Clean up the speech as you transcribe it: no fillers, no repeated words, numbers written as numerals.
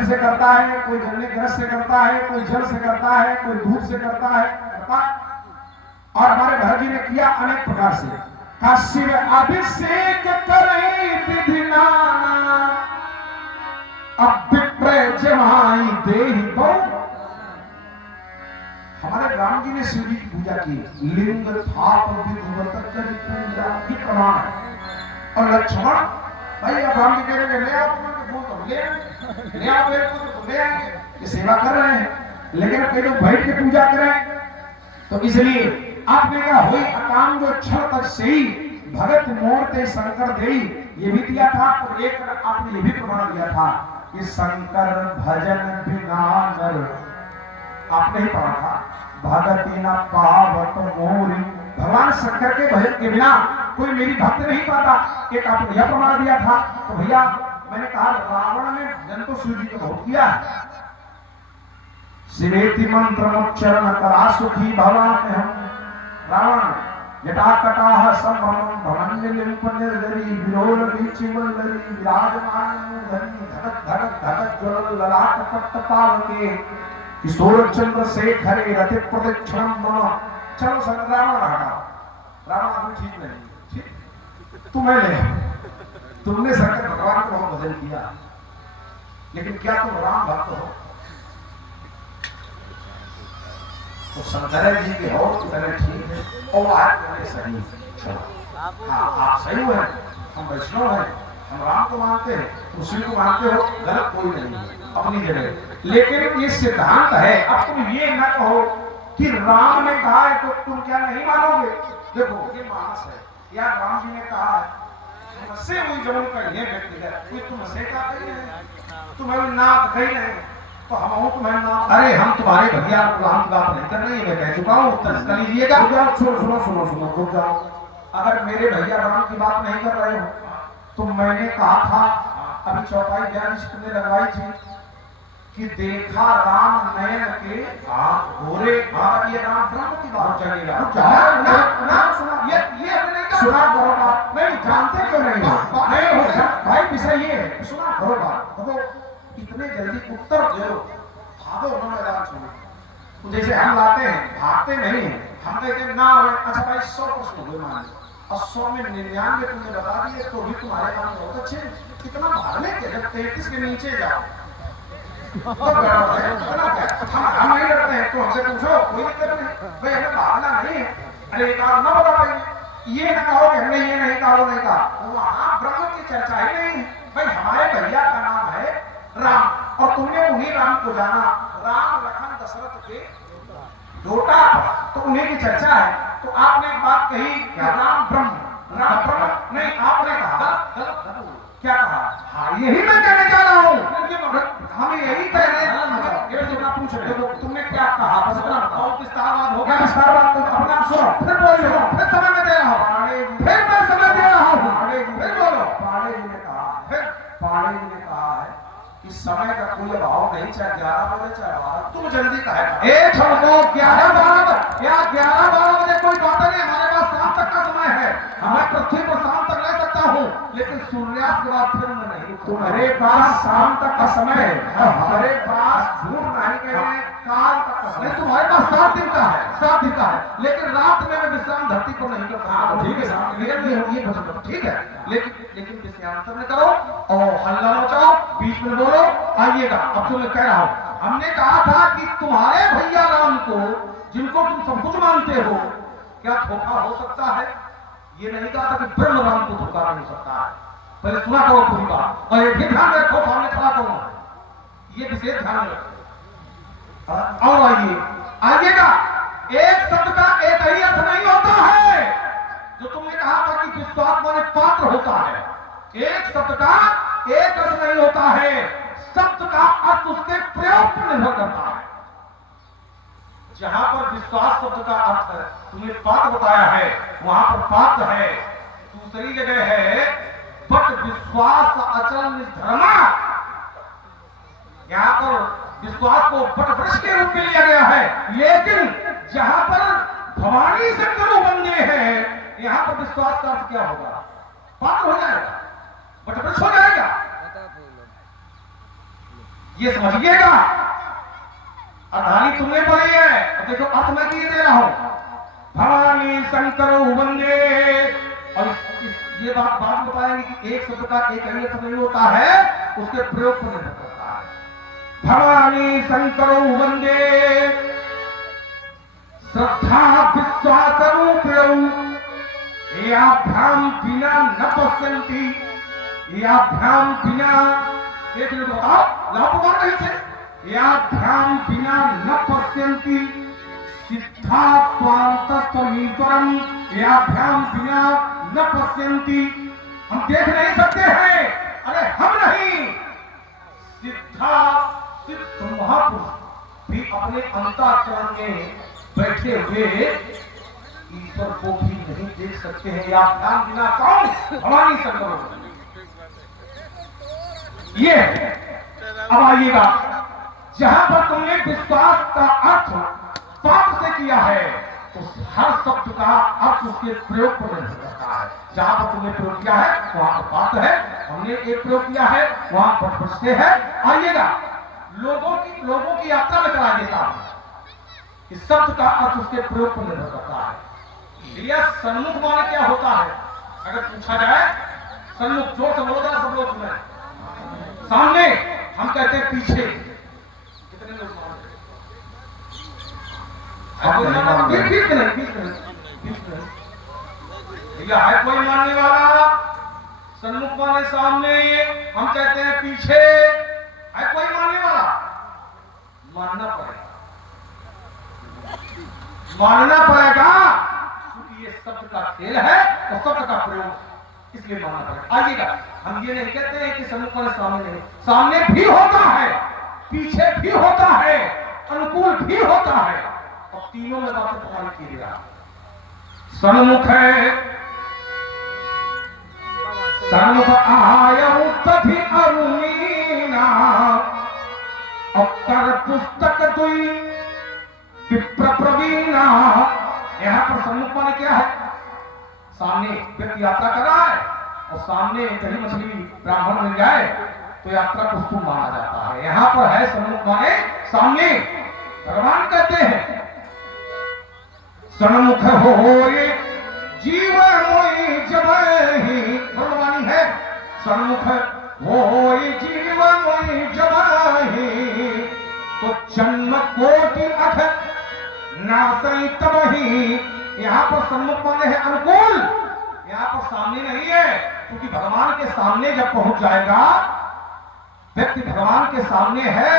से करता है, कोई जलने ग्रस से करता है, कोई जल से करता है, कोई धूप से करता है, और हमारे भरत जी ने किया अनेक प्रकार से। काशी में अभिषेक करें विधि नाना, अब विप्रय जमाई देहि बहु। हमारे राम जी ने शिव जी की पूजा की, लिंग थाप विधिवत कर पूजा की प्रमाण है। और लक्ष्मण भाई अब राम जी कह रहे ले आओ, ले आओ मेरे को, तो ले आएंगे, ये सेवा कर रहे हैं, लेकिन कई लोग बैठ के पूजा करें, तो इसलिए आपने कहा हुई काम जो छल तक से ही भगत मोरते शंकर देई, ये भी दिया था। और एक आपने ये भी प्रमाण दिया था कि शंकर भजन बिना नर, आपने ही पढ़ा था, भगति न पावत मोरी, भगवान शंकर के भजन के बिना कोई मेरी भक्त नहीं पाता। एक आपने यह प्रमाण दिया था। तो भैया मैंने कहा रावण ने भजन तो शिव जी को बहुत किया है, शिवेति मंत्र उच्चारण करा सुखी भवान हम। रावण जटा कटाह संभ्रमं भवन्यलिं पुण्यदरी विरोल विचिवलरी विराजमान धनी धड़क धड़क धड़क ज्वल ललाट पट्ट पावके किशोर चंद्र शेखरे रति प्रदक्षिणम मम। चलो रावण हटा, रावण अभी ठीक नहीं, ठीक तुम्हें ले, तुमने शंकर भगवान को बहुत भजन किया, लेकिन क्या तुम राम भक्त हो? तो शंकर जी के हो तो ठीक है, और आप सही, हाँ आप सही हो, हम वैष्णव हैं, हम राम को मानते हैं, तुम शिव को मानते हो, गलत कोई नहीं है अपनी जगह। लेकिन ये सिद्धांत है, अब तुम ये न कहो कि राम ने कहा है तो तुम क्या नहीं मानोगे। देखो ये मानस है, या राम जी ने कहा है, तुमसे हुई जन्म का ये व्यक्तिगत, कोई तुमसे कहा कही है, तुम्हें नाथ कही नहीं, तो हम तुम्हें नाथ। अरे हम तुम्हारे भैया राम की बात नहीं कर रहे हैं, मैं कह चुका हूँ, उत्तर कर लीजिएगा। सुनो सुनो सुनो सुनो रुक जाओ, अगर मेरे भैया राम की बात नहीं कर रहे हो तो मैंने कहा था अभी चौपाई 42 ने लगवाई थी कि देखा राम नयन के गोरे, ये राम ब्रह्म की बात चलेगा। ये सुना करो बात, नहीं जानते क्यों नहीं हो, नहीं हो भाई विषय ये है, सुना करो बात। देखो इतने जल्दी उत्तर दो, भागो ना मैदान छोड़ो। जैसे हम लाते हैं भागते नहीं हैं, हम कहते ना अच्छा भाई 100 प्रश्न हुए मान लो, और 100 में 99 तुमने बता दिए तो भी तुम्हारे काम बहुत अच्छे, कितना भागने के, जब 33 के नीचे जाओ तो हम नहीं डरते हैं, तो हमसे पूछो कोई दिक्कत नहीं भाई, हमें भागना नहीं है। अरे एक बार ना बता पाएंगे, ये ना कहो कि हमने ये नहीं कहा, वो नहीं कहा, वहां ब्रह्म की चर्चा ही नहीं है भाई। हमारे भैया का नाम है राम, और तुमने उन्हीं राम को जाना, राम लखन दशरथ के बेटा, तो उन्हीं की चर्चा है। तो आपने एक बात कही कि राम ब्रह्म, राम ब्रह्म नहीं, आपने कहा गलत, क्या कहा? हाँ यही मैं कहने जा रहा हूँ, हम यही कह रहे हैं, पूछ रहे हो तुमने क्या कहा, बस इतना बताओ, विस्तारवाद हो गया, विस्तारवाद तो अपना सुनो, फिर बोलो, फिर समय में दे रहा हूँ, फिर मैं समय दे रहा हूँ, फिर बोलो। पाड़े जी ने कहा, फिर पाड़े जी ने कहा है कि समय का कोई अभाव नहीं, चाहे 11 बजे चाहे 12, तुम जल्दी कहे एक छोड़ो 11-12, क्या 11-12 बजे कोई बात नहीं, हमारे पास शाम तक का समय है, मैं पृथ्वी पर शाम तक रह सकता हूँ, लेकिन सूर्यास्त के बाद फिर मैं नहीं। तुम्हारे पास शाम तक का समय है, हमारे पास झूठ नहीं कह रहे, काल तक का समय। तुम्हारे पास 7 दिन का है, 7 दिन का है, लेकिन रात में मैं विश्राम धरती पर नहीं करता। ठीक है, ठीक है, लेकिन विषयांतर न करो और हल्ला मचाओ, बीच में बोलो, आइएगा। अब तो मैं कह रहा हूँ, हमने कहा था कि तुम्हारे भैया राम को, जिनको तुम सब कुछ मानते हो, क्या धोखा हो सकता है? ये नहीं कहा था कि ब्रह्म राम को धोखा नहीं हो सकता है। पहले सुना करो पूरी बात, और ये ध्यान रखो, सामने खड़ा करो, ये विशेष ध्यान रखो। और आइएगा, एक शब्द का एक ही अर्थ नहीं होता है, जो तुमने कहा था कि विश्वास माने पात्र होता है, एक शब्द का एक अर्थ नहीं होता है, शब्द का अर्थ उसके प्रयोग पर निर्भर करता है। जहां पर विश्वास शब्द का अर्थ है, तुमने पात्र बताया है, वहां पर पात्र है। दूसरी जगह है बट विश्वास अचल निधर्मा, यहां पर विश्वास को बट वृक्ष के रूप में लिया गया है, लेकिन जहां पर भवानी शंकर बंदे हैं, यहां पर विश्वास का अर्थ क्या होगा? पात्र हो जाएगा, बट वृक्ष हो जाएगा। ये समझिएगा। अर्धानी तुमने पढ़ी है, अब देखो अर्थ मैं किए दे रहा हूं। भवानी शंकर वंदे। और ये बात बताएंगे कि एक शब्द का एक ही अर्थ नहीं होता है, उसके प्रयोग पर निर्भर करता है। भवानी शंकर वंदे श्रद्धा विश्वास रूप याभ्याम बिना न पश्यन्ति, याभ्याम बिना, एक मिनट बताओ लाभ कहीं से, याभ्याम बिना न पश्यन्ति सिद्धा स्वांतस्तमीश्वरम, याभ्याम बिना न पश्यन्ति। हम देख नहीं सकते हैं, अरे हम नहीं, सिद्धा सिद्ध महापुरुष भी अपने अंतःकरण में बैठे हुए ईश्वर को भी नहीं देख सकते हैं। या ध्यान बिना कौन? भवानी शंकर। ये अब आइएगा, जहां पर तुमने विश्वास का अर्थ पाप से किया है, तो हर शब्द का अर्थ उसके प्रयोग पर निर्भर करता है। जहां पर तुमने प्रयोग किया है वहां पर पाप है, हमने एक प्रयोग किया है वहां पर से है। आइएगा, लोगों की यात्रा में करा देता हूं। इस शब्द का अर्थ उसके प्रयोग पर निर्भर करता है। भैया सन्मुख माने क्या होता है? अगर पूछा जाए सन्मुख, जोर से बोलो जरा सब लोग सुने। सामने, हम कहते हैं पीछे। कितने लोग मानते भैया है कोई मानने वाला? सन्मुख माने सामने, हम कहते हैं पीछे। है कोई मानने वाला? मानना पड़ेगा, मानना पड़ेगा, क्योंकि ये शब्द का खेल है और शब्द का प्रयोग, इसलिए मानना पड़ेगा। आइएगा, हम ये नहीं कहते हैं कि सन्मुख वाले सामने नहीं, सामने भी होता है, पीछे भी होता है, अनुकूल भी होता है, और तीनों में बातें प्रमाण की गया। सन्मुख है, सन्मुख आयु तभी अरुणीना, अक्कर पुस्तक दुई विप्र प्रवीणा। यहां पर सन्मुख माने क्या है? सामने व्यक्ति यात्रा कर रहा है और सामने दही मछली ब्राह्मण मिल जाए तो यात्रा को शुभ माना जाता है। यहां पर है सन्मुख माने सामने, भगवान कहते हैं सन्मुख होए जीवन मोई जबहि, भगवानी है सन्मुख होए जीवन मोई जबहि, तो जन्म कोटि अख नासई तबहि। यहां पर सन्मुख माने है अनुकूल, यहां पर सामने नहीं है, क्योंकि भगवान के सामने जब पहुंच जाएगा व्यक्ति, भगवान के सामने है